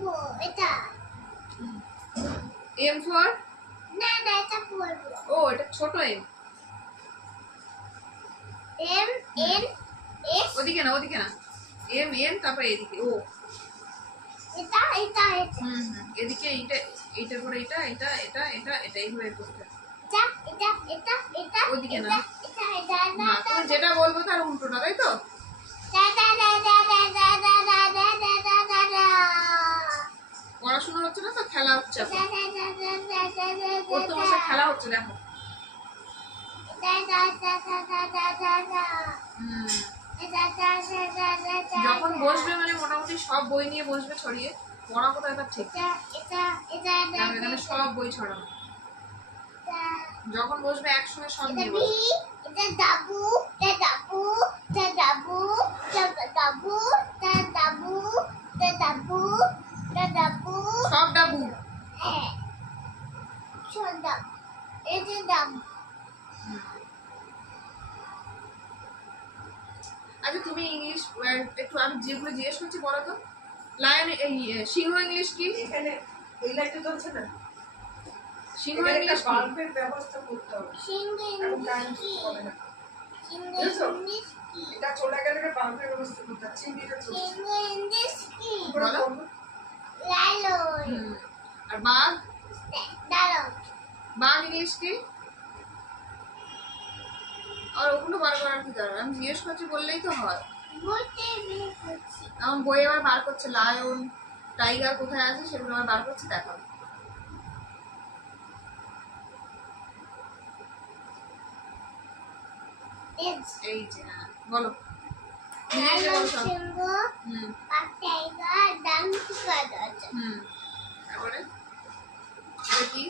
পড়বো এটা। M for না না এটা পড়বো। ও এটা ছোট এম। M N S. ওদিকে না এম এন তারপর এদিকে ও। এটা এটা এটা। এদিকে এইটা এইটার পরে এটা এটা এটা এটা এটা এইভাবে করতে। এটা এটা এটা এটা ওদিকে না। এটা এটা না তুমি যেটা বলবো তার উল্টোটা, তাই তো? পড়াশোনা হচ্ছে না তো, খেলা হচ্ছে এখন। পড়তে বসে খেলা হচ্ছে দেখো। যখন বসবে মানে মোটামুটি সব বই নিয়ে বসবে ছড়িয়ে, পড়া কোথায় তার ঠিক। এখানে সব বই ছড়ানো, যখন বসবে একসঙ্গে সব নিয়ে বসবে। এটা ডাবু, এটা ডাবু, এটা ডাবু, এটা ডাবু, এটা ডাবু, এটা ডাবু, এটা ডাবু, সব ডাবু। হ্যাঁ সব ডাবু, এটা ডাবু। আচ্ছা তুমি ইংলিশ একটু আমি যেগুলো জিজ্ঞেস করছি বলো তো। লায়ন এই সিংহ ইংলিশ কি? এখানে এই লাইটটা জ্বলছে না, সিংহ এখানে ইংলিশ একটা কি? বাল্বের ব্যবস্থা করতে হবে। সিংহ এখন টাইম ইংলিশ হবে না। সিংহ বুঝেছো? ইংলিশ কি? এটা চলে গেলে একটা বাল্বের ব্যবস্থা করতে হবে। চিংড়িটা চলছে। সিংহ ইংলিশ কি? পুরো বলো। করবো। লালন, আর বাঘ? দাঁড়াও, বাঘ ইংলিশ কি? আর ওগুলো বারবার আর কি দরকার, আমি জিজ্ঞেস করছি বললেই তো হয়। বইতে বের করছি। আমার বই আবার বার করছে, লায়ন টাইগার কোথায় আছে সেগুলো আবার বার করছে, দেখাবো। এই যে হ্যাঁ বলো। লালন সিংহ, হুম টাইগার, ডান্সিকার আছে। তারপরে এটা কি?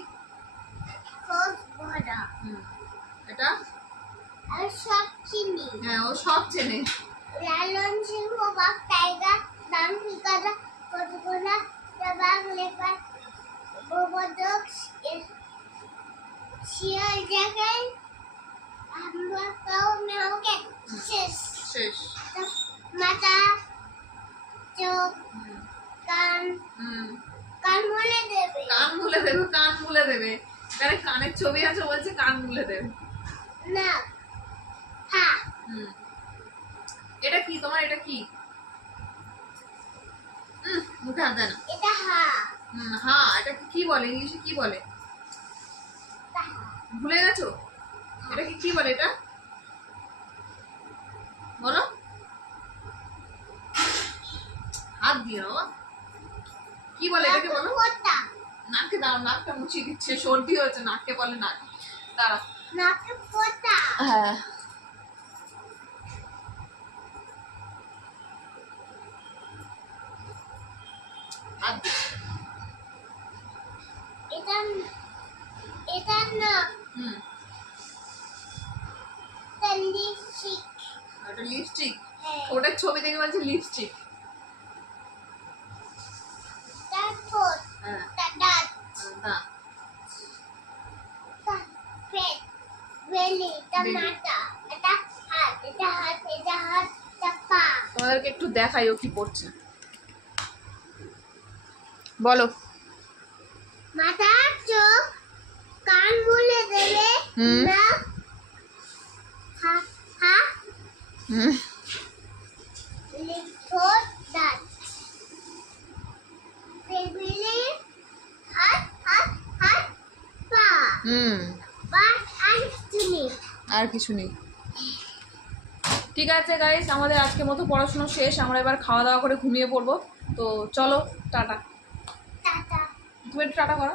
খোঁজ ভরা, এটা আর সব চিনি। হ্যাঁ ও সব চেনে। লালন সিংহ, বাঘ, টাইগার, ডান্সিকার, কতগুলা বাঘ, লেপার, গোবর্ধক, শিয়াল, জ্যাকেল, আমরা কাউ মেওকে। শেষ। শেষ। মাথা, চোখ, কান, কান মুলে দেবে। কান মুলে দেবে, কান মুলে দেবে। আরে কানের ছবি আছে বলছে কান মুলে দেবে। না, হ্যাঁ, এটা কি তোমার? এটা কি? মুখে হাত দেয় না। এটা হ্যাঁ। হ্যাঁ এটা কি বলে ইংলিশে? কি বলে ভুলে গেছো? এটা কি বলে? এটা বলো। হাত দিয়ে বাবা কি বলে এটাকে বলো। কোটা, নাকে দাঁড়াও, নাকটা মুছিয়ে দিচ্ছে, সর্দি হয়েছে, নাককে বলে নাক। দাঁড়া নাকে পোতা। হ্যাঁ হাত দিচ্ছে। এটা এটা না, এটা লিপস্টিক। ওটা লিপস্টিক। হ্যাঁ, ওটার ছবি দেখে বলছে লিপস্টিক। এটা ঠোঁট, হ্যাঁ এটা দাঁত, না এটা পেট, বেলি, এটা বেলি। মাথা, এটা হাত, এটা হাত, এটা হাত, এটা পা। তোমাদেরকে একটু দেখাই ও কি পড়ছে, বলো। মাথা, চোখ, কান মুলে দেবে। না, ঠোঁট, দাঁত, বেলি, হাত, হাত, হাত, পা। বাস আর কিছু নেই। আর কিছু নেই। ঠিক আছে গাইস, আমাদের আজকের মতো পড়াশোনা শেষ। আমরা এবার খাওয়া দাওয়া করে ঘুমিয়ে পড়বো। তো চলো টাটা। টাটা। তুমি একটু টাটা করো।